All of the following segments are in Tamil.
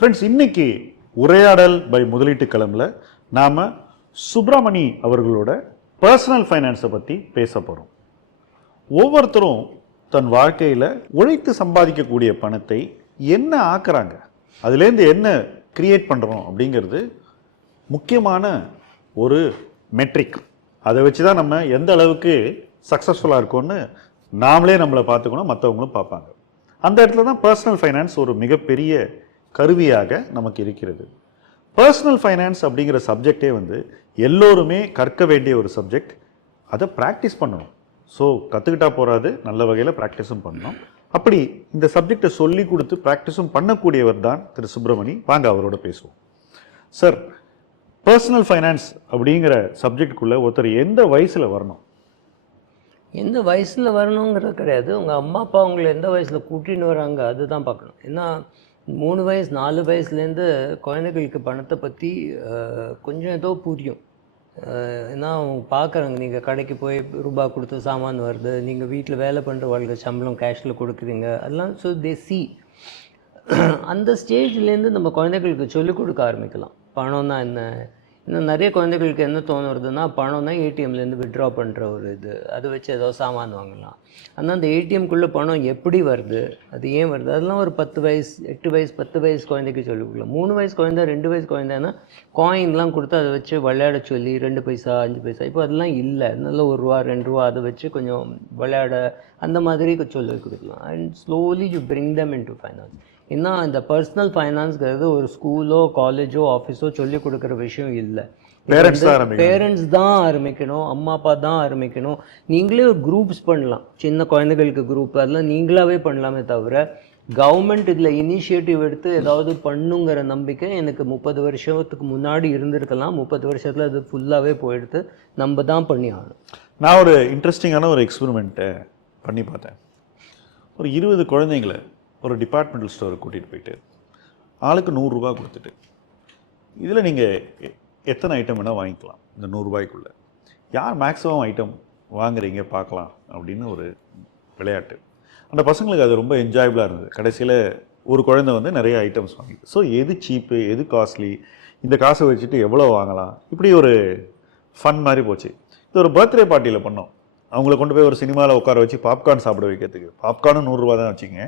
ஃப்ரெண்ட்ஸ், இன்னைக்கு உரையாடல் பை முதலீட்டு களம்ல நாம சுப்பிரமணி அவர்களோட பர்சனல் ஃபைனான்ஸை பற்றி பேச போகிறோம். ஒவ்வொருத்தரும் தன் வாழ்க்கையில் உழைத்து சம்பாதிக்கக்கூடிய பணத்தை என்ன ஆக்குறாங்க, அதுலேருந்து என்ன கிரியேட் பண்ணுறோம் அப்படிங்கிறது முக்கியமான ஒரு மெட்ரிக். அதை வச்சு தான் நம்ம எந்த அளவுக்கு சக்ஸஸ்ஃபுல்லாக இருக்கோம்னு நாமளே நம்மளை பார்த்துக்கணும், மற்றவங்களும் பார்ப்பாங்க. அந்த இடத்துல தான் பர்சனல் ஃபைனான்ஸ் ஒரு மிகப்பெரிய கருவியாக நமக்கு இருக்கிறது. பர்சனல் ஃபைனான்ஸ் அப்படிங்கிற சப்ஜெக்டே எல்லோருமே கற்க வேண்டிய ஒரு சப்ஜெக்ட். அதை ப்ராக்டிஸ் பண்ணணும். ஸோ கற்றுக்கிட்டா போகாது, நல்ல வகையில் ப்ராக்டிஸும் பண்ணணும். அப்படி இந்த சப்ஜெக்டை சொல்லி கொடுத்து ப்ராக்டிஸும் பண்ணக்கூடியவர் தான் திரு சுப்பிரமணி. வாங்க அவரோட பேசுவோம். சார், பர்சனல் ஃபைனான்ஸ் அப்படிங்கிற சப்ஜெக்டுக்குள்ளே ஒருத்தர் எந்த வயசில் வரணும்? எந்த வயசில் வரணுங்கிறது கிடையாது. உங்கள் அம்மா அப்பா உங்களை எந்த வயசில் கூட்டின்னு வராங்க அதுதான் பார்க்கணும். ஏன்னா 3 வயசு 4 வயசுலேருந்து குழந்தைகளுக்கு பணத்தை பற்றி கொஞ்சம் ஏதோ புரியும். ஏன்னா அவங்க பார்க்குறாங்க, நீங்கள் கடைக்கு போய் ரூபா கொடுத்து சாமான் வருது, நீங்கள் வீட்டில் வேலை பண்ணுற வாழ்க்கை சம்பளம் கேஷில் கொடுக்குறீங்க, அதெல்லாம். ஸோ தே சி அந்த ஸ்டேஜ்லேருந்து நம்ம குழந்தைகளுக்கு சொல்லிக் கொடுக்க ஆரம்பிக்கலாம். பணம்னா என்ன. இன்னும் நிறைய குழந்தைகளுக்கு என்ன தோணுறதுன்னா, பணம்னா ஏடிஎம்லேருந்து விட்ரா பண்ணுற ஒரு இது, அதை வச்சு ஏதோ சாமான் வாங்கலாம். ஆனால் அந்த ஏடிஎம்குள்ளே பணம் எப்படி வருது, அது ஏன் வருது, அதெல்லாம் ஒரு 10 வயசு 8 வயசு 10 வயசு குழந்தைக்கு சொல்லிக் கொடுக்கலாம். 3 வயசு குழந்தை 2 வயசு குழந்தைன்னா காயின்லாம் கொடுத்து அதை வச்சு விளையாட சொல்லி 2 பைசா 5 பைசா, இப்போ அதெல்லாம் இல்லை. அதனால 1 ரூபா 2 ரூபா அதை வச்சு கொஞ்சம் விளையாட அந்த மாதிரி சொல்லிக் கொடுக்கலாம். And slowly you bring them in to finance. ஏன்னா இந்த பர்சனல் ஃபைனான்ஸ்ங்கிறது ஒரு ஸ்கூலோ காலேஜோ ஆஃபீஸோ சொல்லிக் கொடுக்குற விஷயம் இல்லை. பேரண்ட்ஸ் தான் ஆரம்பிக்கணும், அம்மா அப்பா தான் ஆரம்பிக்கணும். நீங்களே ஒரு குரூப்ஸ் பண்ணலாம், சின்ன குழந்தைகளுக்கு குரூப், அதெல்லாம் நீங்களாவே பண்ணலாமே தவிர கவர்மெண்ட் இதில் இனிஷியேட்டிவ் எடுத்து ஏதாவது பண்ணுங்கிற நம்பிக்கை எனக்கு 30 வருஷத்துக்கு முன்னாடி இருந்திருக்கலாம். 30 வருஷத்தில் அது ஃபுல்லாகவே போயிடுத்து. நம்ம தான் பண்ணி ஆகணும். நான் ஒரு இன்ட்ரெஸ்டிங்கான ஒரு எக்ஸ்பெரிமெண்ட்டை பண்ணி பார்த்தேன். ஒரு 20 குழந்தைங்களை ஒரு டிபார்ட்மெண்டல் ஸ்டோருக்கு கூட்டிகிட்டு போயிட்டு ஆளுக்கு 100 ரூபா கொடுத்துட்டு, இதில் நீங்கள் எத்தனை ஐட்டம் வேணால் வாங்கிக்கலாம், இந்த 100 ரூபாய்க்குள்ளே யார் மேக்ஸிமம் ஐட்டம் வாங்குறீங்க பார்க்கலாம் அப்படின்னு ஒரு விளையாட்டு. அந்த பசங்களுக்கு அது ரொம்ப என்ஜாயபுளாக இருந்தது. கடைசியில் ஒரு குழந்தை நிறைய ஐட்டம்ஸ் வாங்கிது. ஸோ எது சீப்பு, எது காஸ்ட்லி, இந்த காசை வச்சுட்டு எவ்வளோ வாங்கலாம், இப்படி ஒரு ஃபன் மாதிரி போச்சு. இது ஒரு பர்த்டே பார்ட்டியில் பண்ணோம். அவங்கள கொண்டு போய் ஒரு சினிமாவில் உட்கார வச்சு பாப்கார்ன் சாப்பிட வைக்கிறதுக்கு. பாப்கார்னும் 100 ரூபா தான் வச்சுங்க.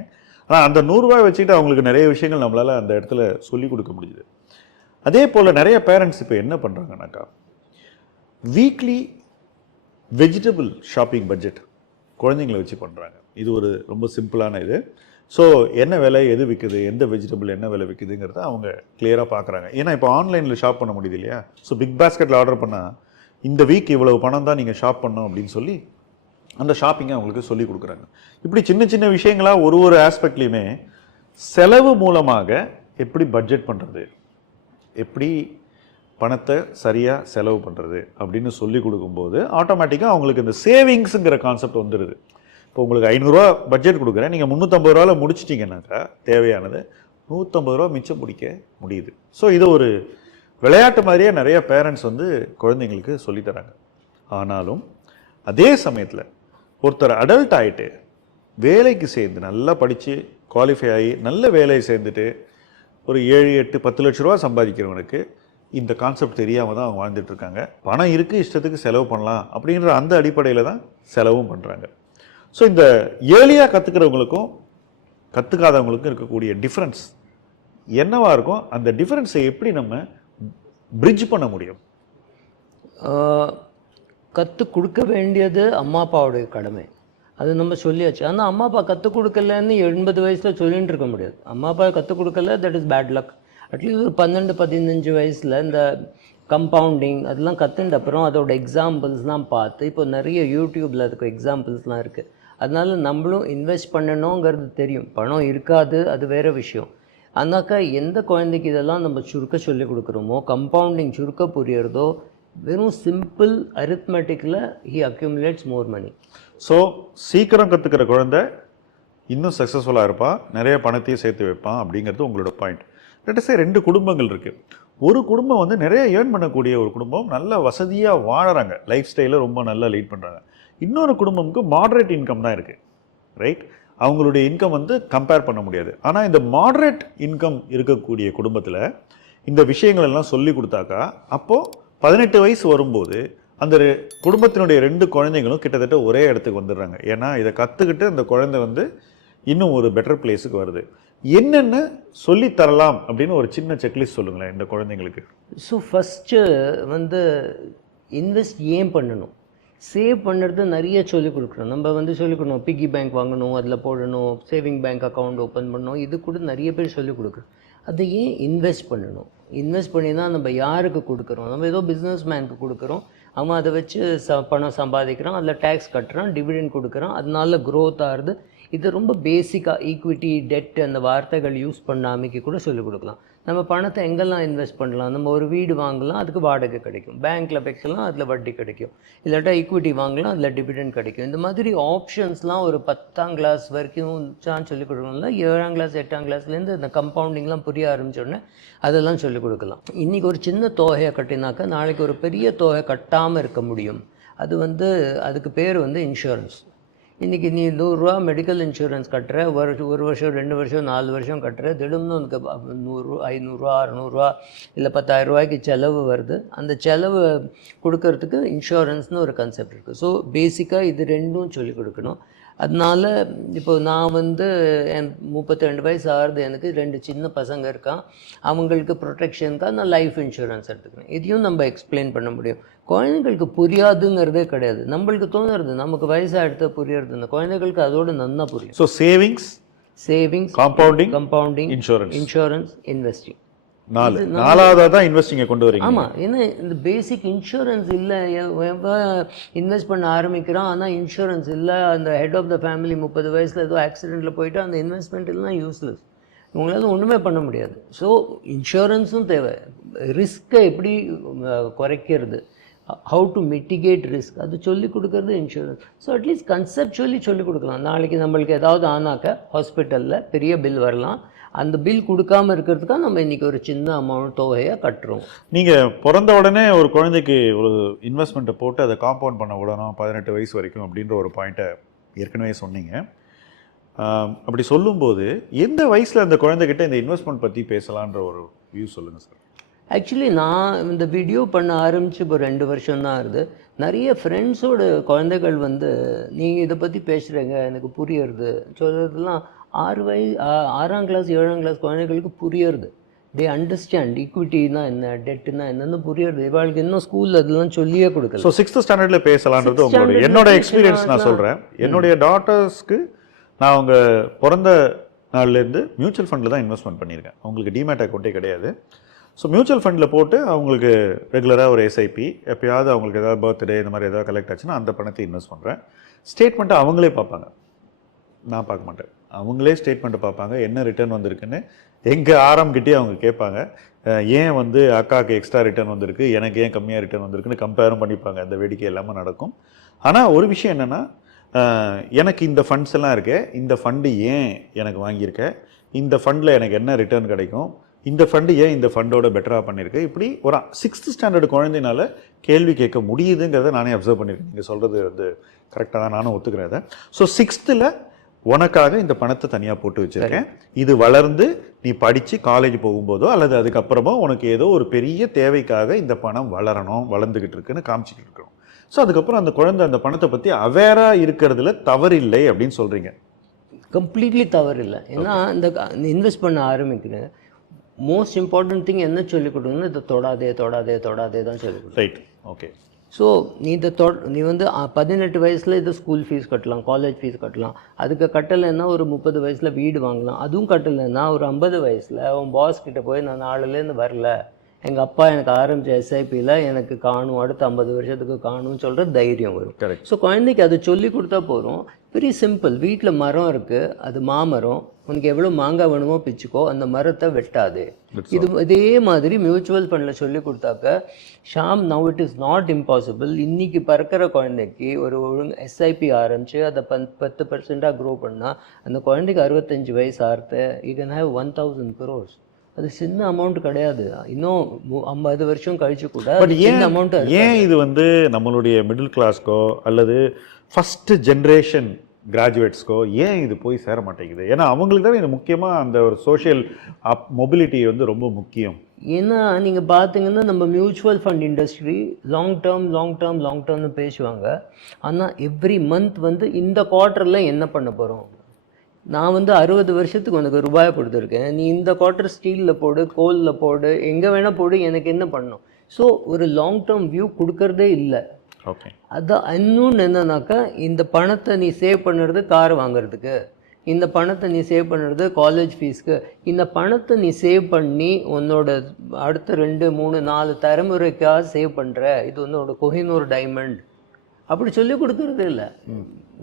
ஆனால் அந்த 100 ரூபாய் வச்சுக்கிட்டு அவங்களுக்கு நிறைய விஷயங்கள் நம்மளால் அந்த இடத்துல சொல்லிக் கொடுக்க முடியுது. அதே போல் நிறைய பேரண்ட்ஸ் இப்போ என்ன பண்ணுறாங்கனாக்கா, வீக்லி வெஜிடபிள் ஷாப்பிங் பட்ஜெட் குழந்தைங்களை வச்சு பண்ணுறாங்க. இது ஒரு ரொம்ப சிம்பிளான இது. ஸோ என்ன விலை, எது விற்குது, எந்த வெஜிடபிள் என்ன விலை விற்குதுங்கிறத அவங்க கிளியராக பார்க்குறாங்க. ஏன்னா இப்போ ஆன்லைனில் ஷாப் பண்ண முடியுது இல்லையா. ஸோ பிக் பாஸ்கெட்டில் ஆர்டர் பண்ணால் இந்த வீக் இவ்வளவு பணம் தான் நீங்கள் ஷாப் பண்ணணும் அப்படின்னு சொல்லி அந்த ஷாப்பிங்கை அவங்களுக்கு சொல்லி கொடுக்குறாங்க. இப்படி சின்ன சின்ன விஷயங்களாக ஒரு ஆஸ்பெக்ட்லேயுமே செலவு மூலமாக எப்படி பட்ஜெட் பண்ணுறது, எப்படி பணத்தை சரியாக செலவு பண்ணுறது அப்படின்னு சொல்லி கொடுக்கும்போது ஆட்டோமேட்டிக்காக அவங்களுக்கு இந்த சேவிங்ஸுங்கிற கான்செப்ட் வந்துடுது. இப்போ உங்களுக்கு 500 ரூபா பட்ஜெட் கொடுக்குறேன், நீங்கள் 350 ரூபாவில் முடிச்சிட்டிங்கன்னாக்கா தேவையானது 150 ரூபா மிச்சம் பிடிக்க முடியுது. ஸோ இது ஒரு விளையாட்டு மாதிரியே நிறைய பேரண்ட்ஸ் குழந்தைங்களுக்கு சொல்லித்தராங்க. ஆனாலும் அதே சமயத்தில் ஒருத்தர் அடல்ட் ஆகிட்டு வேலைக்கு சேர்ந்து நல்லா படித்து குவாலிஃபை ஆகி நல்ல வேலையை சேர்ந்துட்டு ஒரு 7, 8, 10 லட்ச ரூபா சம்பாதிக்கிறவனுக்கு இந்த கான்செப்ட் தெரியாமல் தான் அவங்க வாழ்ந்துட்டுருக்காங்க. பணம் இருக்குது, இஷ்டத்துக்கு செலவு பண்ணலாம் அப்படின்ற அந்த அடிப்படையில் தான் செலவும் பண்ணுறாங்க. ஸோ இந்த ஏர்லியாக கற்றுக்கிறவங்களுக்கும் கற்றுக்காதவங்களுக்கும் இருக்கக்கூடிய டிஃப்ரென்ஸ் என்னவாக இருக்கும்? அந்த டிஃப்ரென்ஸை எப்படி நம்ம பிரிட்ஜ் பண்ண முடியும்? கற்றுக் கொடுக்க வேண்டியது அம்மா அப்பாவுடைய கடமை, அது நம்ம சொல்லியாச்சு. ஆனால் அம்மா அப்பா கற்றுக் கொடுக்கலன்னு 80 வயசில் சொல்லிகிட்டு இருக்க முடியாது. அம்மா அப்பா கற்றுக் கொடுக்கல, that is bad luck. At least ஒரு 12-15 வயசில் இந்த கம்பவுண்டிங் அதெல்லாம் கற்றுண்ட அப்புறம் அதோட எக்ஸாம்பிள்ஸ்லாம் பார்த்து, இப்போ நிறைய யூடியூப்பில் அதுக்கு எக்ஸாம்பிள்ஸ்லாம் இருக்குது. அதனால நம்மளும் இன்வெஸ்ட் பண்ணணுங்கிறது தெரியும். பணம் இருக்காது, அது வேறு விஷயம். ஆனாக்கா எந்த குழந்தைக்கு இதெல்லாம் நம்ம சுருக்க சொல்லி கொடுக்குறோமோ, கம்பவுண்டிங் சுருக்க புரியறதோ, வெறும் சிம்பிள் அரித்மெட்டிக்கில் he accumulates more money. So சீக்கிரம் கற்றுக்கிற குழந்தை இன்னும் சக்ஸஸ்ஃபுல்லாக இருப்பான், நிறைய பணத்தையும் சேர்த்து வைப்பான் அப்படிங்கிறது உங்களோட பாயிண்ட். லெட்டஸே 2 குடும்பங்கள் இருக்குது. ஒரு குடும்பம் நிறைய ஏர்ன் பண்ணக்கூடிய ஒரு குடும்பம், நல்ல வசதியாக வாழறாங்க, லைஃப் ஸ்டைலை ரொம்ப நல்லா லீட் பண்ணுறாங்க. இன்னொரு குடும்பமுக்கு மாடரேட் இன்கம் தான் இருக்குது, ரைட்? அவங்களுடைய இன்கம் வந்து கம்பேர் பண்ண முடியாது. ஆனால் இந்த மாடரேட் இன்கம் இருக்கக்கூடிய குடும்பத்தில் இந்த விஷயங்கள் எல்லாம் சொல்லி கொடுத்தாக்கா, அப்போது 18 வயசு வரும்போது அந்த குடும்பத்தினுடைய 2 குழந்தைங்களும் கிட்டத்தட்ட ஒரே இடத்துக்கு வந்துடுறாங்க. ஏன்னா இதை கற்றுக்கிட்டு அந்த குழந்தை வந்து இன்னும் ஒரு பெட்டர் பிளேஸுக்கு வருது. என்னென்ன சொல்லி தரலாம் அப்படின்னு ஒரு சின்ன செக்லிஸ்ட் சொல்லுங்களேன் இந்த குழந்தைங்களுக்கு. ஸோ ஃபஸ்ட்டு வந்து இன்வெஸ்ட் ஏன் பண்ணணும், சேவ் பண்ணுறது நிறைய சொல்லிக் கொடுக்குறோம். நம்ம வந்து சொல்லிக் கொடுக்கணும், பிக்கி பேங்க் வாங்கணும், அதில் போடணும், சேவிங் பேங்க் அக்கௌண்ட் ஓப்பன் பண்ணணும், இது கூட நிறைய பேர் சொல்லிக் கொடுக்குறோம். அதை ஏன் இன்வெஸ்ட் பண்ணணும்? இன்வெஸ்ட் பண்ணி தான் நம்ம யாருக்கு கொடுக்குறோம்? நம்ம ஏதோ பிஸ்னஸ் மேனுக்கு கொடுக்குறோம், அவன் அதை வச்சு பணம் சம்பாதிக்கிறான், அதில் டேக்ஸ் கட்டுறான், டிவிடெண்ட் கொடுக்குறான், அதனால க்ரோத் ஆகுது. இது ரொம்ப பேசிக்காக ஈக்விட்டி, டெட் அந்த வார்த்தைகள் யூஸ் பண்ணாமைக்கு கூட சொல்லிக் கொடுக்கலாம். நம்ம பணத்தை எங்கெல்லாம் இன்வெஸ்ட் பண்ணலாம்? நம்ம ஒரு வீடு வாங்கலாம், அதுக்கு வாடகை கிடைக்கும். பேங்க்கில் வைக்கலாம், அதில் வட்டி கிடைக்கும். இல்லாட்டா ஈக்விட்டி வாங்கலாம், அதில் டிவிடெண்ட் கிடைக்கும். இந்த மாதிரி ஆப்ஷன்ஸ்லாம் ஒரு 10ஆம் கிளாஸ் வரைக்கும் தான் சொல்லிக் கொடுக்கணும்ல. 7ஆம் கிளாஸ் 8ஆம் கிளாஸ்லேருந்து இந்த கம்பவுண்டிங்லாம் புரிய ஆரம்பித்தோடனே அதெல்லாம் சொல்லிக் கொடுக்கலாம். இன்றைக்கி ஒரு சின்ன தொகையை கட்டினாக்கா நாளைக்கு ஒரு பெரிய தொகை கட்டாமல் இருக்க முடியும். அது வந்து அதுக்கு பேர் வந்து இன்சூரன்ஸ். இன்றைக்கி நீ 100 ரூபா மெடிக்கல் இன்சூரன்ஸ் கட்டுற, ஒரு வருஷம் 2 வருஷம் 4 வருஷம் கட்டுற, திடம்னு உனக்கு 100 500 600 இல்லை 10,000 ரூபாய்க்கு செலவு வருது. அந்த செலவு கொடுக்கறதுக்கு இன்சூரன்ஸ்னு ஒரு கான்செப்ட் இருக்குது. ஸோ பேசிக்காக இது ரெண்டும் சொல்லிக் கொடுக்கணும். அதனால இப்போ நான் வந்து என் 32 வயசு ஆகுது, எனக்கு 2 சின்ன பசங்க இருக்கான், அவங்களுக்கு ப்ரொடெக்ஷனுக்காக நான் லைஃப் இன்சூரன்ஸ் எடுத்துக்கிறேன். இதையும் நம்ம எக்ஸ்பிளைன் பண்ண முடியும். குழந்தைங்களுக்கு புரியாதுங்கிறதே கிடையாது. நம்மளுக்கு தோணுறது, நமக்கு வயசாக எடுத்து புரியறது, இந்த குழந்தைகளுக்கு அதோடு நன்னா புரியும். So savings, compounding, insurance, investing. நாலாவதாக தான் இன்வெஸ்டிங்கை கொண்டு வரீங்க. ஆமாம், ஏன்னா இந்த பேசிக் இன்சூரன்ஸ் இல்லை, இன்வெஸ்ட் பண்ண ஆரம்பிக்கிறான், ஆனால் இன்சூரன்ஸ் இல்லை. அந்த ஹெட் ஆஃப் த ஃபேமிலி 30 வயசில் ஏதோ ஆக்சிடெண்ட்டில் போயிட்டு அந்த இன்வெஸ்ட்மெண்ட் எல்லாம் யூஸ்லெஸ், உங்களால் ஒன்றுமே பண்ண முடியாது. ஸோ இன்சூரன்ஸும் தேவை. ரிஸ்க்கை எப்படி குறைக்கிறது, ஹவு டு மிட்டிகேட் ரிஸ்க், அது சொல்லிக் கொடுக்கறது இன்சூரன்ஸ். ஸோ அட்லீஸ்ட் கன்செப்டுவலி சொல்லிக் கொடுக்கலாம். நாளைக்கு நம்மளுக்கு ஏதாவது ஆனாக்க ஹாஸ்பிட்டலில் பெரிய பில் வரலாம், அந்த பில் கொடுக்காமல் இருக்கிறதுக்காக நம்ம இன்றைக்கி ஒரு சின்ன அமௌண்ட் தொகையை கட்டுறோம். நீங்கள் பிறந்த உடனே ஒரு குழந்தைக்கு ஒரு இன்வெஸ்ட்மெண்ட்டை போட்டு அதை காம்பவுண்ட் பண்ண விடணும் 18 வயசு வரைக்கும் அப்படின்ற ஒரு பாயிண்ட்டை ஏற்கனவே சொன்னீங்க. அப்படி சொல்லும்போது எந்த வயசில் அந்த குழந்தைகிட்ட இந்த இன்வெஸ்ட்மெண்ட் பற்றி பேசலான்ற ஒரு வியூ சொல்லுங்கள் சார். ஆக்சுவலி நான் இந்த வீடியோ பண்ண ஆரம்பித்து இப்போ 2 வருஷம் தான் ஆகுது. நிறைய ஃப்ரெண்ட்ஸோட குழந்தைகள் வந்து நீங்கள் இதை பற்றி பேசுகிறீங்க, எனக்கு புரியுறது சொல்கிறதுலாம் 6ஆம் கிளாஸ் 7ஆம் கிளாஸ் குழந்தைகளுக்கு புரியுறது. தே அண்டர்ஸ்டாண்ட் ஈக்விட்டினா என்ன, டெட்டுனா என்னன்னு புரியுறது. இவாளுக்கு இன்னும் ஸ்கூலில் அதெல்லாம் சொல்லியே கொடுக்கல. ஸோ 6th ஸ்டாண்டர்டில் பேசலான்றது உங்களோட என்னோட எக்ஸ்பீரியன்ஸ் நான் சொல்கிறேன். என்னுடைய டாட்டர்ஸ்க்கு நான் அவங்க பிறந்த நாள்லேருந்து மியூச்சுவல் ஃபண்டில் தான் இன்வெஸ்ட்மெண்ட் பண்ணியிருக்கேன். அவங்களுக்கு டிமேட் அக்கௌண்ட்டே கிடையாது. ஸோ மியூச்சுவல் ஃபண்டில் போட்டு அவங்களுக்கு ரெகுலராக ஒரு எஸ்ஐபி, எப்போயாவது அவங்களுக்கு ஏதாவது பர்த்டே இந்த மாதிரி ஏதாவது கலெக்ட் ஆச்சுன்னா அந்த பணத்தை இன்வெஸ்ட் பண்ணுறேன். ஸ்டேட்மெண்ட்டை அவங்களே பார்ப்பாங்க, நான் பார்க்க மாட்டேன். அவங்களே ஸ்டேட்மெண்ட்டை பார்ப்பாங்க, என்ன ரிட்டர்ன் வந்திருக்குன்னு எங்கள் ஆரம்பிக்கிட்டே அவங்க கேட்பாங்க. ஏன் வந்து அக்காவுக்கு எக்ஸ்ட்ரா ரிட்டர்ன் வந்திருக்கு, எனக்கு ஏன் கம்மியாக ரிட்டர்ன் வந்திருக்குன்னு கம்பேரும் பண்ணிப்பாங்க. அந்த வேடிக்கை எல்லாமே நடக்கும். ஆனால் ஒரு விஷயம் என்னென்னா, எனக்கு இந்த ஃபண்ட்ஸ் எல்லாம் இருக்கே, இந்த ஃபண்டு ஏன் எனக்கு வாங்கியிருக்கேன், இந்த ஃபண்டில் எனக்கு என்ன ரிட்டர்ன் கிடைக்கும், இந்த ஃபண்டு ஏன் இந்த ஃபண்டோட பெட்டராக பண்ணியிருக்கேன், இப்படி ஒரு 6th ஸ்டாண்டர்டு குழந்தைனால கேள்வி கேட்க முடியுதுங்கிறத நானே அப்சர்வ் பண்ணியிருக்கேன். நீங்கள் சொல்கிறது வந்து கரெக்டாக தான், நானும் ஒத்துக்கிறேன் அதை. ஸோ 6th உனக்காக இந்த பணத்தை தனியாக போட்டு வச்சுருக்கேன், இது வளர்ந்து நீ படித்து காலேஜ் போகும்போதோ அல்லது அதுக்கப்புறமோ உனக்கு ஏதோ ஒரு பெரிய தேவைக்காக இந்த பணம் வளரணும், வளர்ந்துக்கிட்டு இருக்குன்னு காமிச்சிக்கிட்டு இருக்கணும். ஸோ அதுக்கப்புறம் அந்த குழந்தை அந்த பணத்தை பற்றி அவேராக இருக்கிறதுல தவறில்லை அப்படின்னு சொல்கிறீங்க. கம்ப்ளீட்லி தவறில்லை. ஏன்னா இந்த இன்வெஸ்ட் பண்ண ஆரம்பிக்கிறேன், மோஸ்ட் இம்பார்ட்டன்ட் திங் என்ன சொல்லிக் கொடுக்கணும்னா இதை தொடாதே தொடாதே தொடாதே தான் சொல்லிக் கொடுக்கும். Right, okay. ஸோ நீ வந்து 18 வயசில் இது ஸ்கூல் ஃபீஸ் கட்டலாம், காலேஜ் ஃபீஸ் கட்டலாம். அதுக்கு கட்டலைன்னா ஒரு 30 வயசில் வீடு வாங்கலாம். அதுவும் கட்டலைன்னா ஒரு 50 வயசில் உன் பாஸ் கிட்ட போய் நான் நாளிலேருந்து வரல, எங்கள் அப்பா எனக்கு ஆரம்பித்த எஸ்ஐபியில் எனக்கு காணும், அடுத்த 50 வருஷத்துக்கு காணும்னு சொல்கிற தைரியம் வரும். கரெக்ட். ஸோ குழந்தைக்கு அது சொல்லி கொடுத்தா போகிறோம். Very simple. வீட்டில் மரம் இருக்குது, அது மாமரம், உனக்கு எவ்வளோ மாங்காய் வேணுமோ பிச்சுக்கோ, அந்த மரத்தை வெட்டாது. இதே மாதிரி மியூச்சுவல் ஃபண்டில் சொல்லி கொடுத்தாக்க Sham, now it is not impossible. இன்றைக்கி பறக்கிற குழந்தைக்கு ஒரு ஒழுங்கு எஸ்ஐபி ஆரம்பித்து அதை 10% க்ரோ பண்ணால் அந்த குழந்தைக்கு 65 வயசு ஆர்த்த யூ கேன் ஹேவ் 1000 crores. அது சின்ன அமௌண்ட் கிடையாது. இன்னும் 50 வருஷம் கழிச்சு கூட சின்ன அமௌண்ட். ஏன் இது வந்து நம்மளுடைய மிடில் கிளாஸ்க்கோ அல்லது ஃபஸ்ட்டு ஜென்ரேஷன் கிராஜுவேட்ஸ்க்கோ ஏன் இது போய் சேர மாட்டேங்குது? ஏன்னா அவங்களுக்கு தான் இது முக்கியமாக அந்த ஒரு சோஷியல் மொபிலிட்டி வந்து ரொம்ப முக்கியம். ஏன்னா நீங்கள் பார்த்தீங்கன்னா நம்ம மியூச்சுவல் ஃபண்ட் இண்டஸ்ட்ரி லாங் டேர்ம்னு பேசுவாங்க. ஆனால் எவ்ரி மந்த் வந்து இந்த குவார்ட்டரில் என்ன பண்ண போகிறோம், நான் வந்து 60 வருஷத்துக்கு உனக்கு ரூபாய் கொடுத்துருக்கேன், நீ இந்த குவார்ட்டர் ஸ்டீலில் போடு, கோலில் போடு, எங்கே வேணால் போடு, எனக்கு என்ன பண்ணணும். ஸோ ஒரு லாங் டேர்ம் வியூ கொடுக்கறதே இல்லை. ஓகே, அதான் இன்னொன்று என்னன்னாக்கா, இந்த பணத்தை நீ சேவ் பண்ணுறது கார் வாங்குறதுக்கு, இந்த பணத்தை நீ சேவ் பண்ணுறது காலேஜ் ஃபீஸ்க்கு, இந்த பணத்தை நீ சேவ் பண்ணி உன்னோட அடுத்த 2, 3, 4 தலைமுறைக்காக சேவ் பண்ணுற, இது உன்னோட கோஹினூர் டைமண்ட் அப்படி சொல்லி கொடுக்கறதே இல்லை.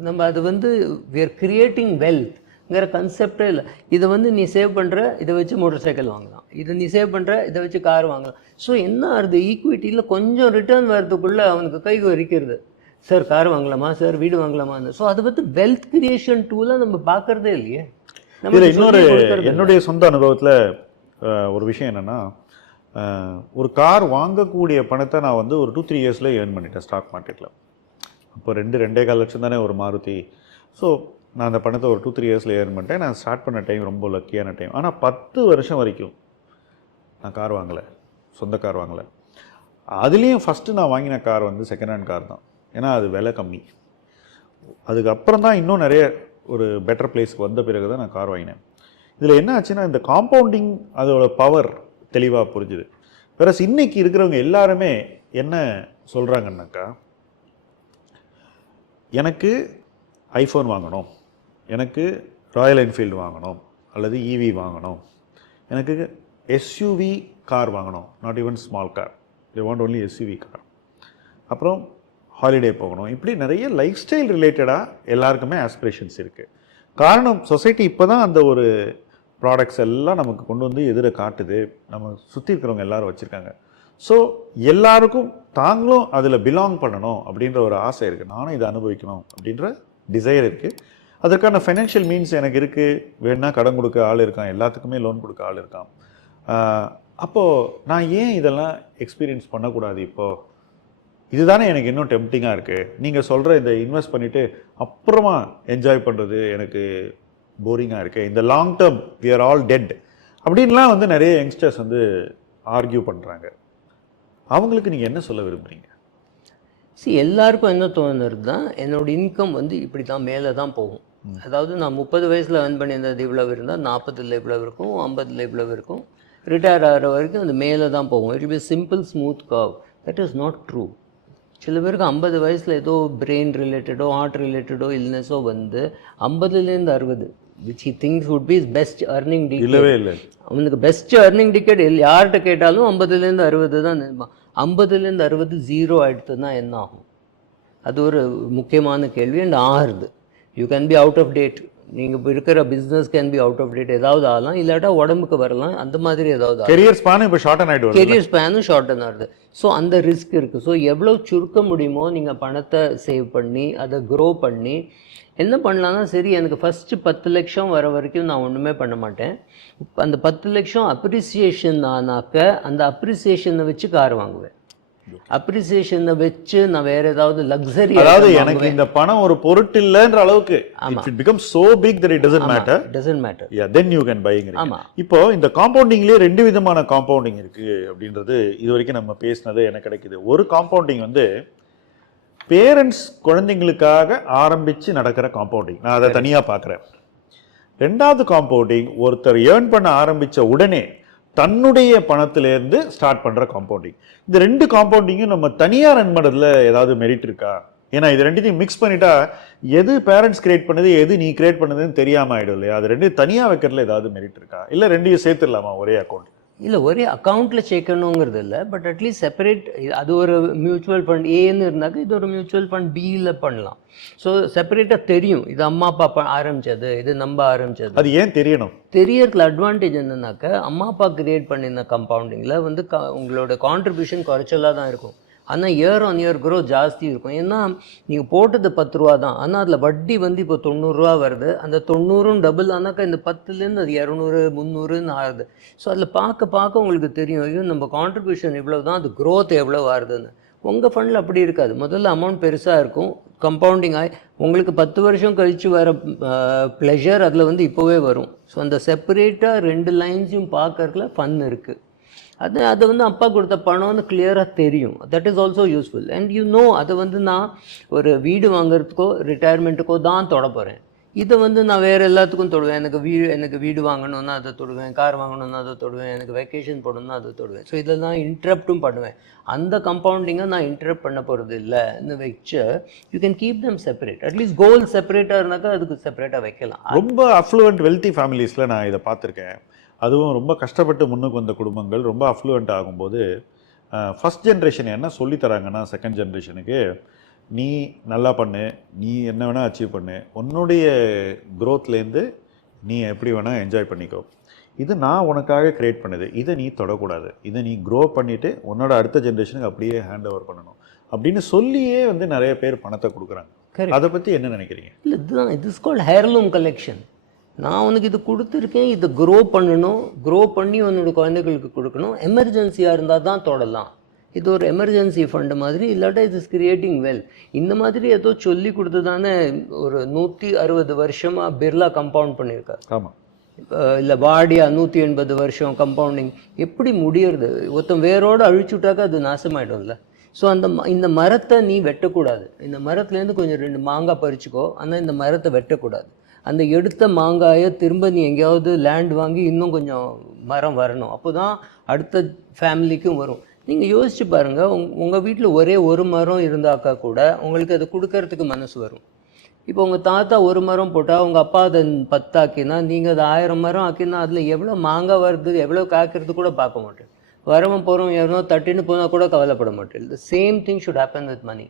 நம்ம அது வந்து we are creating wealth ங்கிற கன்செப்டே இல்லை. இதை வந்து நீ சேவ் பண்ணுற, இதை வச்சு மோட்டர் சைக்கிள் வாங்கலாம், இதை நீ சேவ் பண்ணுற, இதை வச்சு கார் வாங்கலாம். ஸோ என்ன ஆகுது, ஈக்விட்டியில் கொஞ்சம் ரிட்டர்ன் வரதுக்குள்ளே அவனுக்கு கை வரிக்கிறது. சார் கார் வாங்கலாமா, சார் வீடு வாங்கலாமான்னு. ஸோ அதை வந்து வெல்த் கிரியேஷன் டூலாக நம்ம பார்க்குறதே இல்லையே. இதில் இன்னொரு என்னுடைய சொந்த அனுபவத்தில் ஒரு விஷயம் என்னென்னா, ஒரு கார் வாங்கக்கூடிய பணத்தை நான் வந்து ஒரு 2-3 இயர்ஸில் ஏர்ன் பண்ணிட்டேன் ஸ்டாக் மார்க்கெட்டில். அப்போ 2-2.25 லட்சம் தானே ஒரு மாருதி. ஸோ நான் அந்த பணத்தை ஒரு 2-3 இயர்ஸில் ஏர்ன் பண்ணிட்டேன். நான் ஸ்டார்ட் பண்ண டைம் ரொம்ப லக்கியான டைம். ஆனால் 10 வருஷம் வரைக்கும் நான் கார் வாங்கலை, சொந்த கார் வாங்கலை. அதுலேயும் ஃபஸ்ட்டு நான் வாங்கின கார் வந்து செகண்ட் ஹேண்ட் கார் தான். ஏன்னா அது விலை கம்மி. அதுக்கப்புறம் தான் இன்னும் நிறைய ஒரு பெட்டர் பிளேஸ்க்கு வந்த பிறகு தான் நான் கார் வாங்கினேன். இதில் என்ன ஆச்சுன்னா, இந்த காம்பவுண்டிங் அதோட பவர் தெளிவாக புரிஞ்சுது. வேற இன்னைக்கு இருக்கிறவங்க எல்லாருமே என்ன சொல்கிறாங்கன்னாக்கா, எனக்கு ஐஃபோன் வாங்கணும், எனக்கு ராயல் என்ஃபீல்டு வாங்கணும், அல்லது ஈவி வாங்கணும், எனக்கு எஸ்யூவி கார் வாங்கணும், not even small car, they want only SUV car. அப்புறம் ஹாலிடே போகணும். இப்படி நிறைய லைஃப் ஸ்டைல் ரிலேட்டடாக எல்லாருக்குமே ஆஸ்பிரேஷன்ஸ் இருக்குது. காரணம், சொசைட்டி இப்போ தான் அந்த ஒரு ப்ராடக்ட்ஸ் எல்லாம் நமக்கு கொண்டு வந்து எதிர காட்டுது. நம்ம சுற்றி இருக்கிறவங்க எல்லோரும் வச்சுருக்காங்க. ஸோ எல்லாருக்கும் தாங்களும் அதில் பிலாங் பண்ணணும் அப்படின்ற ஒரு ஆசை இருக்குது. நானும் இதை அனுபவிக்கணும் அப்படின்ற டிசைர் இருக்குது. அதற்கான ஃபைனான்ஷியல் மீன்ஸ் எனக்கு இருக்குது. வேணா கடன் கொடுக்க ஆள் இருக்கான், எல்லாத்துக்குமே லோன் கொடுக்க ஆள் இருக்கான். அப்போது நான் ஏன் இதெல்லாம் எக்ஸ்பீரியன்ஸ் பண்ணக்கூடாது? இப்போது இதுதானே எனக்கு இன்னும் டெம்ப்டிங்காக இருக்குது. நீங்கள் சொல்கிற இந்த இன்வெஸ்ட் பண்ணிவிட்டு அப்புறமா என்ஜாய் பண்ணுறது எனக்கு போரிங்காக இருக்குது. இந்த long term we are all dead அப்படின்லாம் வந்து நிறைய யங்ஸ்டர்ஸ் வந்து ஆர்கியூ பண்ணுறாங்க. அவங்களுக்கு நீங்கள் என்ன சொல்ல விரும்புகிறீங்க? எல்லாருக்கும் என்ன தோணுறது தான், என்னோடய இன்கம் வந்து இப்படி தான் மேலே தான் போகும். அதாவது நான் 30 வயசில் earn பண்ணியிருந்தது இவ்வளவு இருந்தால் 40ல் இவ்வளவு இருக்கும், 50ல் இவ்வளவு இருக்கும், ரிட்டையர் ஆகிற வரைக்கும் அது மேலே தான் போகும். It will be simple smooth curve. That is not true. சில பேருக்கு 50 வயசில் ஏதோ பிரெயின் ரிலேட்டடோ ஹார்ட் ரிலேட்டடோ இல்னஸோ வந்து 50லேருந்து 60 which he thinks would be his best earning decade. இல்லவே இல்லை. அவனுக்கு பெஸ்ட் earning decade யார்கிட்ட கேட்டாலும் 50லேருந்து 60 தான் நினைப்பான். 50லேருந்து 60 ஜீரோ ஆகிடுதுன்னா என்ன ஆகும்? அது ஒரு முக்கியமான கேள்வி. அண்ட் ஆறுது, you can be out of date. நீங்கள் இப்போ இருக்கிற business can be out of date. ஏதாவது ஆகலாம், இல்லாட்டா உடம்புக்கு வரலாம், அந்த மாதிரி ஏதாவது கெரியர் ஸ்பேனும் இப்போ ஷார்டன் ஆகிடுது. கெரியர் ஸ்பேனும் ஷார்டன் ஆகுது. ஸோ அந்த ரிஸ்க் இருக்குது. ஸோ எவ்வளோ சுருக்க முடியுமோ நீங்கள் பணத்தை சேவ் பண்ணி அதை க்ரோ பண்ணி என்ன பண்ணலான்னா, சரி எனக்கு ஃபஸ்ட்டு 10 லட்சம் வர வரைக்கும் நான் ஒன்றுமே பண்ண மாட்டேன். அந்த 10 லட்சம் அப்ரிசியேஷன் ஆனாக்க அந்த அப்ரிசியேஷனை வச்சு கார் வாங்குவேன். அப்ரிசியேஷனை வச்சு நான் வேற ஏதாவது லக்ஸரி, அதாவது எனக்கு இந்த பணம் ஒரு பொருட்டு இல்லைன்ற அளவுக்கு it becomes so big that it doesn't matter. Yeah, then you can buy. ஆமா. இப்போ இந்த காம்பவுண்டிங்லயே 2 விதமான காம்பவுண்டிங் இருக்கு அப்படின்றது இது வரைக்கும் நம்ம பேசினது எனக்கு கிடைக்குது. ஒரு காம்பவுண்டிங் வந்து பேரண்ட்ஸ் குழந்தைங்களுக்காக ஆரம்பிச்சு நடக்கிற காம்பவுண்டிங், நான் அதை தனியா பார்க்குறேன். 2வது காம்பவுண்டிங் ஒருத்தர் ஏர்ன் பண்ண ஆரம்பிச்ச உடனே தன்னுடைய பணத்திலேருந்து ஸ்டார்ட் பண்ணுற காம்பவுண்டிங். இந்த 2 காம்பவுண்டிங்கும் நம்ம தனியாக ரன் பண்ணுறதுல ஏதாவது மெரிட் இருக்கா? ஏன்னா இது 2த்தையும் மிக்ஸ் பண்ணிட்டா எது பேரண்ட்ஸ் கிரியேட் பண்ணுது எது நீ கிரியேட் பண்ணுதுன்னு தெரியாமல் ஆகிடும் இல்லையா? அது 2 தனியாக வைக்கிறதுல ஏதாவது மெரிட் இருக்கா? இல்லை 2ஐயும் சேர்த்துடலாமா ஒரே அக்கௌண்ட்? இல்லை, ஒரே அக்கௌண்ட்டில் சேர்க்கணுங்கிறது இல்லை. பட் அட்லீஸ்ட் செப்பரேட், அது ஒரு மியூச்சுவல் ஃபண்ட் ஏன்னு இருந்தாக்க இது ஒரு மியூச்சுவல் ஃபண்ட் பியில் பண்ணலாம். ஸோ செப்பரேட்டாக தெரியும், இது அம்மா அப்பா ஆரம்பித்தது, இது நம்ம ஆரம்பித்தது. அது ஏன் தெரியணும்? தெரியறதுல அட்வான்டேஜ் என்னன்னாக்க, அம்மா அப்பா கிரியேட் பண்ணின கம்பவுண்டிங்கில் வந்து உங்களோட கான்ட்ரிபியூஷன் குறைச்சலாக தான் இருக்கும். ஆனால் இயர் ஆன் இயர் க்ரோ ஜாஸ்தி இருக்கும். ஏன்னா நீங்கள் போட்டது 10 ரூபா தான், ஆனால் அதில் வட்டி வந்து இப்போ 90 ரூபா வருது. அந்த 90ம் டபுள் ஆனாக்கா இந்த 10லேருந்து அது 200 300ன்னு ஆகுது. ஸோ அதில் பார்க்க உங்களுக்கு தெரியும், ஐயோ நம்ம கான்ட்ரிபியூஷன் இவ்வளோ தான், அது க்ரோத் எவ்வளோ வருதுன்னு. உங்கள் ஃபண்டில் அப்படி இருக்காது. முதல்ல அமௌண்ட் பெருசாக இருக்கும், கம்பவுண்டிங் ஆகி உங்களுக்கு 10 வருஷம் கழித்து வர ப்ளெஷர் அதில் வந்து இப்போவே வரும். ஸோ அந்த செப்பரேட்டாக 2 லைன்ஸையும் பார்க்கறதுல ஃபன் இருக்குது. அதை வந்து அப்பா கொடுத்த பணம்னு கிளியராக தெரியும். That is also useful. And அதை வந்து நான் ஒரு வீடு வாங்குறதுக்கோ ரிட்டையர்மெண்ட்டுக்கோ தான் தொட போகிறேன். இதை வந்து நான் வேறு எல்லாத்துக்கும் தொடுவேன். எனக்கு வீடு வாங்கணுன்னா அதை தொடுவேன், கார் வாங்கணுன்னா அதை தொடுவேன், எனக்கு வெக்கேஷன் போடணுன்னா அதை தொடுவேன். ஸோ இதில் நான் இன்ட்ரப்ட்டும் பண்ணுவேன். அந்த கம்பவுண்டிங்கை நான் இன்ட்ரப்ட் பண்ண போகிறது இல்லைன்னு வச்சு you can keep them separate. At least goal செப்பரேட்டாக இருந்தாக்கா அதுக்கு செப்பரேட்டாக வைக்கலாம். ரொம்ப அஃப்ளூவன்ட் வெல்த்தி ஃபேமிலிஸில் நான் இதை பார்த்துருக்கேன். அதுவும் ரொம்ப கஷ்டப்பட்டு முன்னுக்கு வந்த குடும்பங்கள் ரொம்ப அஃப்ளூவன்ட் ஆகும்போது ஃபஸ்ட் ஜென்ரேஷன் என்ன சொல்லித்தராங்கன்னா செகண்ட் ஜென்ரேஷனுக்கு, நீ நல்லா பண்ணு, நீ என்ன வேணால் அச்சீவ் பண்ணு, உன்னுடைய க்ரோத்லேருந்து நீ எப்படி வேணால் என்ஜாய் பண்ணிக்கோ, இது நான் உனக்காக க்ரியேட் பண்ணுது, இதை நீ தொடக்கூடாது, இதை நீ க்ரோ பண்ணிவிட்டு உன்னோட அடுத்த ஜென்ரேஷனுக்கு அப்படியே ஹேண்ட் ஓவர் பண்ணணும் அப்படின்னு சொல்லியே வந்து நிறைய பேர் பணத்தை கொடுக்குறாங்க. அதை பற்றி என்ன நினைக்கிறீங்க? இல்லை, இதுதான் it is called heirloom collection. நான் உனக்கு இது கொடுத்துருக்கேன், இதை க்ரோ பண்ணணும், க்ரோ பண்ணி உன்னோட குழந்தைகளுக்கு கொடுக்கணும். எமர்ஜென்சியாக இருந்தால் தான் தொடலாம். இது ஒரு எமர்ஜென்சி ஃபண்டு மாதிரி, இல்லாட்டா இட் இஸ் கிரியேட்டிங் வெல். இந்த மாதிரி ஏதோ சொல்லி கொடுத்து தானே ஒரு 160 வருஷமாக பிர்லா கம்பவுண்ட் பண்ணியிருக்காரு. ஆமாம். இல்லை வாடியா 180 வருஷம் கம்பவுண்டிங் எப்படி முடியறது? ஒருத்தன் வேரோடு அழிச்சுட்டாக்கா அது நாசமாயிடும்ல. ஸோ இந்த மரத்தை நீ வெட்டக்கூடாது. இந்த மரத்துலேருந்து கொஞ்சம் 2 மாங்காய் பறிச்சுக்கோ, ஆனால் இந்த மரத்தை வெட்டக்கூடாது. அந்த எடுத்த மாங்காயை திரும்ப நீ எங்கேயாவது லேண்ட் வாங்கி இன்னும் கொஞ்சம் மரம் வரணும், அப்போ தான் அடுத்த ஃபேமிலிக்கும் வரும். நீங்கள் யோசிச்சு பாருங்கள், உங்கள் வீட்டில் ஒரே ஒரு மரம் இருந்தாக்கா கூட உங்களுக்கு அது கொடுக்கறதுக்கு மனசு வரும். இப்போ உங்கள் தாத்தா ஒரு மரம் போட்டால் உங்கள் அப்பா அதை 10 ஆக்கினா, நீங்கள் அதை 1000 மரம் ஆக்கினா அதில் எவ்வளோ மாங்காய் வருது, எவ்வளோ காய்க்கிறது கூட பார்க்க மாட்டேன். வரவன் போகிறவன் எவ்வளோ தட்டின்னு போனால் கூட கவலைப்பட மாட்டேன். The same thing should happen with money.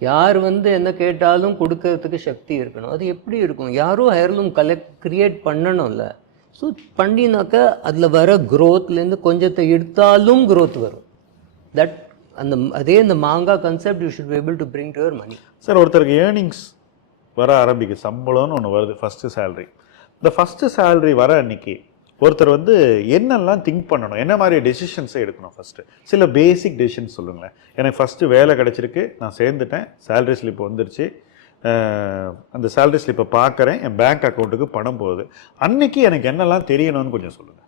யார் வந்து என்ன கேட்டாலும் கொடுக்கறதுக்கு சக்தி இருக்கணும். அது எப்படி இருக்கும்? யாரும் ஹேர்லூம் கிரியேட் பண்ணணும்ல. ஸோ பண்ணினாக்கா அதில் வர க்ரோத்லேருந்து கொஞ்சத்தை எடுத்தாலும் க்ரோத் வரும். அதே இந்த மாங்காய் concept you should be able to bring to your money. Sir, ஒருத்தருக்கு ஏர்னிங்ஸ் வர ஆரம்பிக்கு, சம்பளம்னு ஒன்று வருது, ஃபஸ்ட்டு சேலரி. இந்த ஃபஸ்ட்டு சேலரி வர அன்னைக்கு ஒருத்தர் வந்து என்னெல்லாம் திங்க் பண்ணணும், என்ன மாதிரி டெசிஷன்ஸை எடுக்கணும்? ஃபஸ்ட்டு சில பேசிக் டெசிஷன்ஸ் சொல்லுங்களேன். எனக்கு ஃபஸ்ட்டு வேலை கிடச்சிருக்கு, நான் சேர்ந்துட்டேன், சேலரி ஸ்லிப் வந்துருச்சு, அந்த சேலரி ஸ்லிப்பை பார்க்குறேன், என் பேங்க் அக்கௌண்ட்டுக்கு பணம் போகுது, அன்னைக்கு எனக்கு என்னெல்லாம் தெரியணும்னு கொஞ்சம் சொல்லுங்கள்.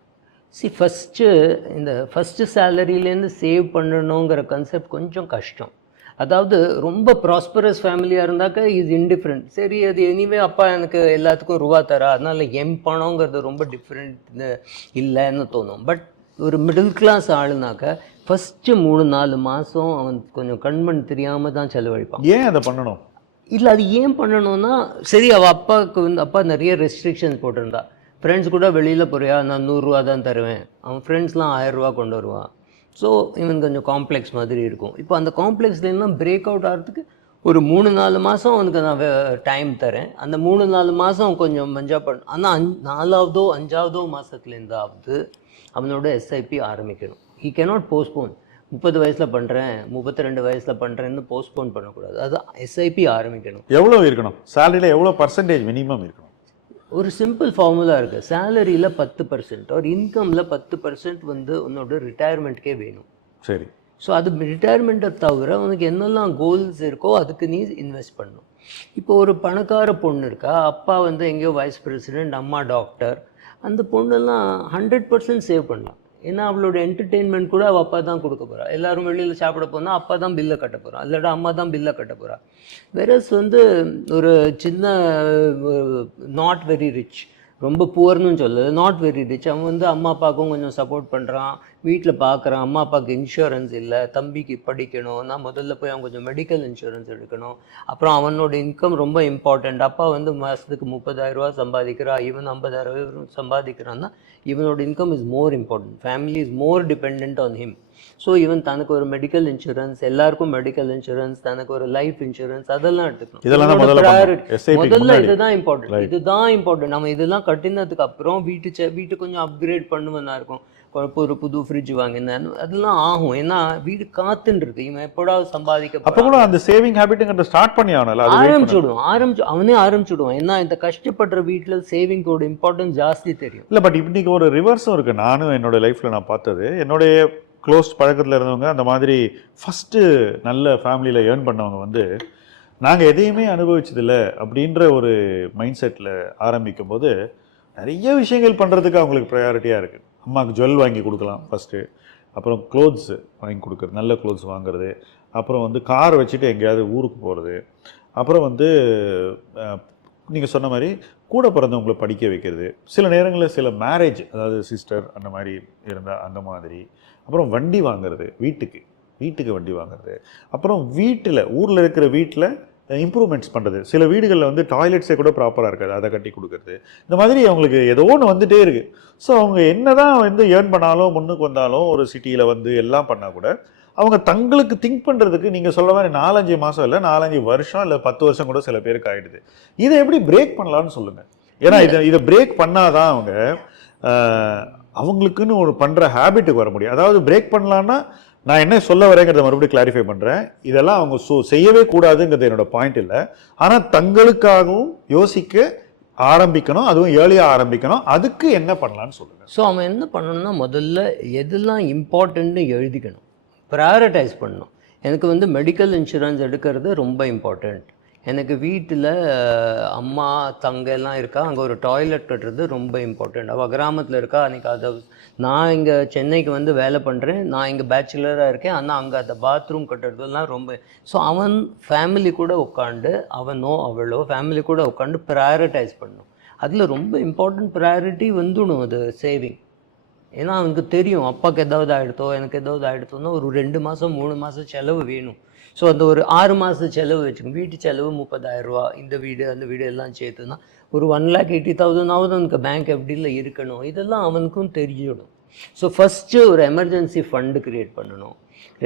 ஃபஸ்ட்டு சேலரியிலேருந்து சேவ் பண்ணணுங்கிற கான்செப்ட் கொஞ்சம் கஷ்டம். அதாவது ரொம்ப ப்ராஸ்பரஸ் ஃபேமிலியாக இருந்தாக்கா இஸ் இன்டிஃப்ரெண்ட். சரி, அது எனிவே அப்பா எனக்கு எல்லாத்துக்கும் ரூபா தரா, அதனால் என் பணங்கிறது ரொம்ப டிஃப்ரெண்ட் இல்லைன்னு தோணும். பட் ஒரு மிடில் கிளாஸ் ஆளுனாக்கா ஃபஸ்ட்டு 3-4 மாதம் அவன் கொஞ்சம் கண்மண் தெரியாமல் தான் செலவழிப்பான். ஏன் அதை பண்ணணும்? இல்லை, அது ஏன் பண்ணணும்னா, சரி அவள் அப்பாவுக்கு வந்து அப்பா நிறைய ரெஸ்ட்ரிக்ஷன்ஸ் போட்டிருந்தா. ஃப்ரெண்ட்ஸ் கூட வெளியில் போறியா, நான் 100 ரூபா தான் தருவேன், அவன் ஃப்ரெண்ட்ஸ்லாம் 1000 ரூபா கொண்டு வருவான். ஸோ இவன் கொஞ்சம் காம்ப்ளெக்ஸ் மாதிரி இருக்கும். இப்போ அந்த காம்ப்ளெக்ஸ்லாம் பிரேக் அவுட் ஆகிறதுக்கு ஒரு 3-4 மாதம் அவனுக்கு நான் டைம் தரேன். அந்த 3-4 மாதம் கொஞ்சம் மஞ்சா பண்ணும். ஆனால் 4ஆவதோ 5ஆவதோ மாதத்துலேருந்தாவது அவனோட எஸ்ஐபி ஆரம்பிக்கணும். He cannot postpone. 30 வயசில் பண்ணுறேன், 32 வயசில் பண்ணுறேன்னு போஸ்ட்போன் பண்ணக்கூடாது. அது எஸ்ஐபி ஆரம்பிக்கணும். எவ்வளோ இருக்கணும்? சேலரியில் எவ்வளோ பர்சன்டேஜ் மினிமம் இருக்கணும்? ஒரு சிம்பிள் ஃபார்முலா இருக்குது. சேலரியில் 10% ஒரு இன்கமில் 10% வந்து உன்னோட ரிட்டையர்மெண்ட்கே வேணும். சரி. ஸோ அது ரிட்டையர்மெண்ட்டை தவிர உனக்கு என்னெல்லாம் கோல்ஸ் இருக்கோ அதுக்கு நீ இன்வெஸ்ட் பண்ணணும். இப்போ ஒரு பணக்கார பொண்ணு இருக்கா, அப்பா வந்து எங்கேயோ வைஸ் பிரசிடெண்ட், அம்மா டாக்டர், அந்த பொண்ணெல்லாம் 100% சேவ் பண்ணலாம். ஏன்னா அவளோட என்டர்டெயின்மெண்ட் கூட அவள் அப்பா தான் கொடுக்க போகிறா. எல்லோரும் வெளியில் சாப்பிட போனால் அப்பா தான் பில்லை கட்ட போகிறான், இல்லாட்டா அம்மா தான் பில்லை கட்ட போகிறா. வெரஸ் வந்து ஒரு சின்ன நாட் வெரி ரிச், ரொம்ப புவர்னு சொல்லலை, நாட் வெரி ரிச், அவன் வந்து அம்மா அப்பாவுக்கும் கொஞ்சம் சப்போர்ட் பண்ணுறான், வீட்டில் பார்க்குறான், அம்மா அப்பாவுக்கு இன்சூரன்ஸ் இல்லை, தம்பிக்கு படிக்கணும், நான் முதல்ல போய் அவன் கொஞ்சம் மெடிக்கல் இன்சூரன்ஸ் எடுக்கணும், அப்புறம் அவனோட இன்கம் ரொம்ப இம்பார்ட்டண்ட். அப்பா வந்து மாதத்துக்கு 30,000 ரூபா சம்பாதிக்கிறா, இவன் 50,000 சம்பாதிக்கிறான்னா இவனோட income is more important. Family is more depend on him. So இவன் தனக்கு ஒரு மெடிக்கல் இன்சூரன்ஸ், எல்லாருக்கும் மெடிக்கல் இன்சூரன்ஸ், தனக்கு ஒரு லைஃப் இன்சூரன்ஸ், அதெல்லாம் எடுத்துக்கணும். முதல்ல இதுதான் இம்பார்ட்டன்ட், இதுதான் இம்பார்ட்டன்ட். நம்ம இதெல்லாம் கட்டினதுக்கு அப்புறம் வீட்டு கொஞ்சம் அப்கிரேட் பண்ணுவதா இருக்கும். ஒரு புது ஃப்ரிட்ஜ் வாங்கினேன், அதெல்லாம் ஆகும். ஏன்னா வீடு காத்துன்னு இருக்கு, இவன் எப்போடாவது சம்பாதிக்க. அப்போ கூட அந்த சேவிங் ஹேபிட்டுங்கிறத ஸ்டார்ட் பண்ணி அவனே ஆரம்பிச்சுடுவான். ஏன்னா இந்த கஷ்டப்படுற வீட்டில் சேவிங்கோட இம்பார்ட்டன்ஸ் ஜாஸ்தி தெரியும். இல்லை, பட் இன்னைக்கு ஒரு ரிவர்ஸும் இருக்குது. நானும் என்னோட லைஃப்பில் நான் பார்த்தது, என்னுடைய க்ளோஸ் பழக்கத்தில் இருந்தவங்க, அந்த மாதிரி ஃபஸ்ட்டு நல்ல ஃபேமிலியில் ஏர்ன் பண்ணவங்க வந்து நாங்கள் எதையுமே அனுபவிச்சதில்லை அப்படின்ற ஒரு மைண்ட் செட்டில் ஆரம்பிக்கும் போது நிறைய விஷயங்கள் பண்ணுறதுக்கு அவங்களுக்கு ப்ரையாரிட்டியாக இருக்குது. அம்மாவுக்கு ஜுவல் வாங்கி கொடுக்கலாம் ஃபஸ்ட்டு, அப்புறம் க்ளோத்ஸ் வாங்கி கொடுக்குறது, நல்ல க்ளோத்ஸ் வாங்குறது, அப்புறம் வந்து கார் வச்சுட்டு எங்கேயாவது ஊருக்கு போகிறது, அப்புறம் வந்து நீங்கள் சொன்ன மாதிரி கூட பிறந்தவங்களை படிக்க வைக்கிறது, சில நேரங்களில் சில மேரேஜ், அதாவது சிஸ்டர் அந்த மாதிரி இருந்தால் அந்த மாதிரி, அப்புறம் வண்டி வாங்குறது, வீட்டுக்கு வண்டி வாங்குறது, அப்புறம் வீட்டில் ஊரில் இருக்கிற வீட்டில் இம்ப்ரூவ்மெண்ட்ஸ் பண்ணுறது. சில வீடுகளில் வந்து டாய்லெட்ஸே கூட ப்ராப்பராக இருக்காது, அதை கட்டி கொடுக்குறது. இந்த மாதிரி அவங்களுக்கு ஏதோ ஒன்று வந்துகிட்டே இருக்குது. ஸோ அவங்க என்ன தான் வந்து ஏர்ன் பண்ணாலும் முன்னுக்கு வந்தாலும் ஒரு சிட்டியில் வந்து எல்லாம் பண்ணால் கூட அவங்க தங்களுக்கு திங்க் பண்ணுறதுக்கு நீங்கள் சொல்ல மாதிரி 4-5 மாதம் இல்லை, 4-5 வருஷம் இல்லை 10 வருஷம் கூட சில பேருக்கு ஆகிடுது. இதை எப்படி பிரேக் பண்ணலான்னு சொல்லுங்கள். ஏன்னா இதை பிரேக் பண்ணாதான் அவங்க அவங்களுக்குன்னு ஒரு பண்ணுற ஹேபிட்டுக்கு வர முடியும். அதாவது பிரேக் பண்ணலான்னா நான் என்ன சொல்ல வரேங்கிறத மறுபடியும் கிளாரிஃபை பண்ணுறேன். இதெல்லாம் அவங்க செய்யவே கூடாதுங்கிறது என்னோட பாயிண்ட் இல்லை. ஆனால் தங்களுக்காகவும் யோசிக்க ஆரம்பிக்கணும், அதுவும் ஏர்லியாக ஆரம்பிக்கணும். அதுக்கு என்ன பண்ணலான்னு சொல்லுங்கள். ஸோ அவன் என்ன பண்ணணும்னா முதல்ல எதெல்லாம் இம்பார்ட்டண்ட்னு எழுதிக்கணும், ப்ரையாரிட்டைஸ் பண்ணணும். எனக்கு வந்து மெடிக்கல் இன்சூரன்ஸ் எடுக்கிறது ரொம்ப இம்பார்ட்டண்ட். எனக்கு வீட்டில் அம்மா தங்கெல்லாம் இருக்கா, அங்கே ஒரு டாய்லெட் கட்டுறது ரொம்ப இம்பார்ட்டண்ட். அவள் கிராமத்தில் இருக்கா, அன்றைக்கி அதை நான் இங்கே சென்னைக்கு வந்து வேலை பண்ணுறேன், நான் இங்கே பேச்சுலராக இருக்கேன், ஆனால் அங்கே அந்த பாத்ரூம் கட்டுறதுலாம் ரொம்ப. ஸோ அவன் ஃபேமிலி கூட உட்காந்து, அவனோ அவளோ ஃபேமிலி கூட உட்காந்து ப்ரையாரிட்டைஸ் பண்ணணும். அதில் ரொம்ப இம்பார்ட்டண்ட் ப்ரையாரிட்டி வந்துடும் அது சேவிங். ஏன்னா அவனுக்கு தெரியும் அப்பாவுக்கு ஏதாவது ஆகிடுத்தோ எனக்கு ஏதாவது ஆகிடுத்தோன்னா ஒரு 2 மாதம் 3 மாதம் செலவு வேணும். ஸோ அந்த ஒரு 6 மாதம் செலவு வச்சுக்கோங்க. வீட்டு செலவு 30,000 ரூபா, இந்த வீடு அந்த வீடு எல்லாம் சேர்த்துனா ஒரு 1,80,000 அவனுக்கு பேங்க் எப்படியில் இருக்கணும், இதெல்லாம் அவனுக்கும் தெரிஞ்சிடும். ஸோ ஃபஸ்ட்டு ஒரு எமர்ஜென்சி ஃபண்டு க்ரியேட் பண்ணணும்.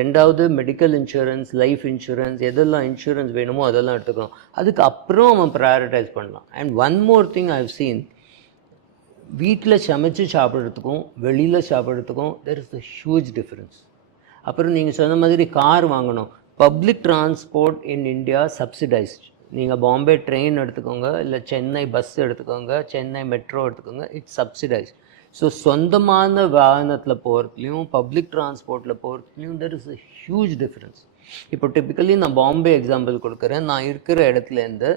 ரெண்டாவது மெடிக்கல் இன்சூரன்ஸ், லைஃப் இன்சூரன்ஸ், எதெல்லாம் இன்சூரன்ஸ் வேணுமோ அதெல்லாம் எடுத்துக்கணும். அதுக்கு அப்புறம் அவன் ப்ரையாரிட்டைஸ் பண்ணலாம். And one more thing I have seen, வீட்டில் சமைச்சு சாப்பிட்றதுக்கும் வெளியில் சாப்பிட்றதுக்கும் there is a huge difference. அப்புறம் நீங்கள் சொன்ன மாதிரி கார் வாங்கணும். Public transport in India subsidised. நீங்கள் பாம்பே ட்ரெயின் எடுத்துக்கோங்க, இல்லை சென்னை பஸ் எடுத்துக்கோங்க, சென்னை மெட்ரோ எடுத்துக்கோங்க, இட்ஸ் சப்சிடைஸ்ட். ஸோ சொந்தமான வாகனத்தில் போகிறதுலையும் பப்ளிக் டிரான்ஸ்போர்ட்டில் போகிறதுலையும் there is a huge difference. இப்போ டிப்பிக்கலி நான் பாம்பே எக்ஸாம்பிள் கொடுக்குறேன். நான் இருக்கிற இடத்துலேருந்து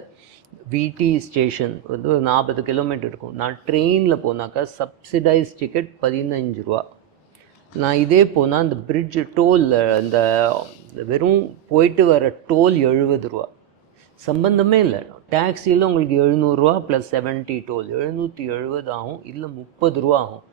விடி ஸ்டேஷன் வந்து ஒரு 40 கிலோமீட்டர் இருக்கும். நான் ட்ரெயினில் போனாக்கா சப்சிடைஸ் டிக்கெட் 15 ரூபா. நான் இதே போனால் அந்த பிரிட்ஜ் டோல், அந்த வெறும் போயிட்டு வர டோல் 70 ரூபா. சம்பந்தமே இல்லை. டாக்ஸியில் உங்களுக்கு 700 ரூபா ப்ளஸ் 70 டோல் 770 ஆகும், இல்லை 30 ரூபா ஆகும்.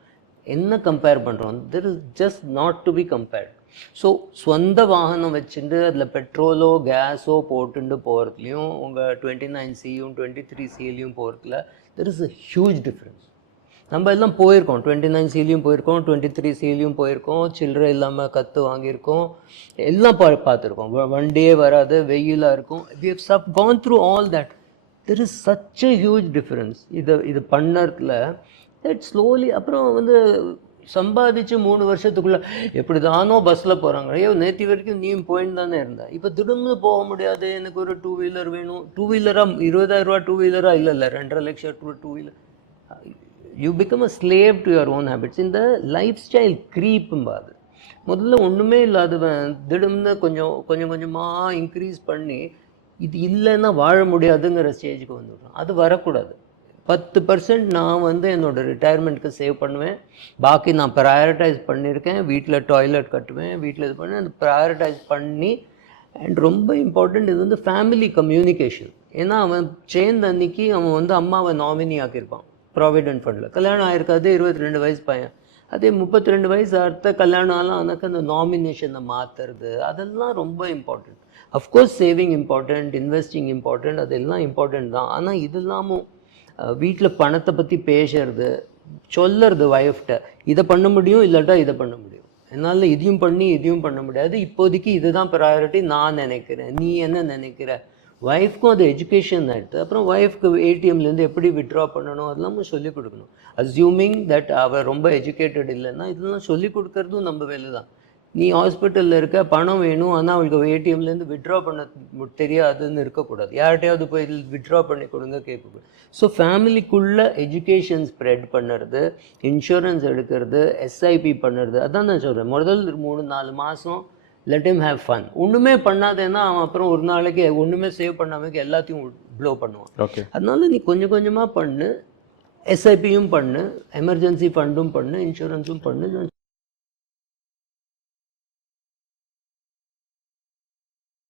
என்ன கம்பேர் பண்ணுறோம்? There is just not to be compared. So சொந்த வாகனம் வச்சுட்டு அதில் பெட்ரோலோ கேஸோ போட்டுட்டு போகிறதுலையும் உங்கள் 29C-யும் 23C-லையும் போகிறதுல there is a huge difference. நம்ம எல்லாம் போயிருக்கோம், 29C-லையும் போயிருக்கோம், 23C-லையும் போயிருக்கோம், சில்லறை இல்லாமல் கற்று வாங்கியிருக்கோம், எல்லாம் பார்த்துருக்கோம். வண்டியே வராது, வெயிலாக இருக்கும். we have gone through all that. there is such a huge difference. இது பண்ணறதுல that slowly அப்புறம் வந்து சம்பாதிச்சு 3 வருஷத்துக்குள்ளே எப்படி தானோ பஸ்ஸில் போகிறாங்க. ஐயோ நேற்று வரைக்கும் நீ போயின்னு தானே இருந்தேன், இப்போ திடம்னு போக முடியாது, எனக்கு ஒரு 2 வீலர் வேணும். 2 வீலராக 20,000 ரூபா 2 வீலராக இல்லை 2.5 லட்சம் 2 wheeler. You become a slave to your own habits. இந்த லைஃப் ஸ்டைல் க்ரீப்பும்பாது. முதல்ல ஒன்றுமே இல்லாதவன் திடம்னு கொஞ்சம் கொஞ்சமாக இன்க்ரீஸ் பண்ணி இது இல்லைன்னா வாழ முடியாதுங்கிற ஸ்டேஜுக்கு வந்துடுறான். அது வரக்கூடாது. 10% நான் வந்து என்னோடய ரிட்டையர்மெண்ட்டுக்கு சேவ் பண்ணுவேன், பாக்கி நான் ப்ரையாரிட்டைஸ் பண்ணியிருக்கேன். வீட்டில் டாய்லெட் கட்டுவேன், வீட்டில் இது பண்ணி அந்த ப்ரையாரிட்டைஸ் பண்ணி. அண்ட் ரொம்ப இம்பார்ட்டண்ட் இது வந்து ஃபேமிலி கம்யூனிகேஷன். ஏன்னா அவன் சேர்ந்த அன்னைக்கு அவன் வந்து அம்மாவை நாமினி ஆக்கியிருப்பான் ப்ராவிடென்ட் ஃபண்டில். கல்யாணம் ஆகிருக்காது, 22 வயசு பையன். அதே 32 வயசு அடுத்த கல்யாணம் ஆகலாம், எனக்கு அந்த நாமினேஷனை மாற்றுறது அதெல்லாம் ரொம்ப important. Of course saving important, investing important, அதெல்லாம் இம்பார்ட்டண்ட் தான். ஆனால் இது இல்லாமல் வீட்டில் பணத்தை பற்றி பேசுறது, சொல்லுறது ஒய்ஃப்கிட்ட, இதை பண்ண முடியும் இல்லாட்டா இதை பண்ண முடியும், என்னால் இதையும் பண்ண முடியாது, இப்போதைக்கு இதுதான் ப்ரையாரிட்டி நான் நினைக்கிறேன், நீ என்ன நினைக்கிற. ஒய்ஃப்க்கும் அது எஜுகேஷன் ஆகிடுது. அப்புறம் ஒய்ஃப்க்கு ஏடிஎம்லேருந்து எப்படி விட்ரா பண்ணணும் அதெல்லாமும் சொல்லிக் கொடுக்கணும். அஸ்யூமிங் தட் அவள் ரொம்ப எஜுகேட்டட் இல்லைன்னா இதெல்லாம் சொல்லிக் கொடுக்கறதும் நம்ம வேலை தான். நீ ஹாஸ்பிட்டலில் இருக்க, பணம் வேணும், ஆனால் அவளுக்கு ஏடிஎம்லேருந்து வித்ட்ரா பண்ண தெரியாதுன்னு இருக்கக்கூடாது. யார்கிட்டையாவது போய் வித்ட்ரா பண்ணி கொடுங்க கேட்கக்கூடாது. ஸோ ஃபேமிலிக்குள்ளே எஜுகேஷன் ஸ்ப்ரெட் பண்ணுறது, இன்சூரன்ஸ் எடுக்கிறது, எஸ்ஐபி பண்ணுறது, அதான் நான் சொல்கிறேன். முதல் 3-4 மாதம் லெட் ஹிம் ஹேவ் ஃபன். ஒன்றுமே பண்ணாதேன்னா அவன் அப்புறம் ஒரு நாளைக்கு ஒன்றுமே சேவ் பண்ணாமல் எல்லாத்தையும் ப்ளோ பண்ணுவான். ஓகே. அதனால நீ கொஞ்சம் கொஞ்சமாக பண்ணு, எஸ்ஐபியும் பண்ணு, எமர்ஜென்சி ஃபண்டும் பண்ணு, இன்சூரன்ஸும் பண்ணு.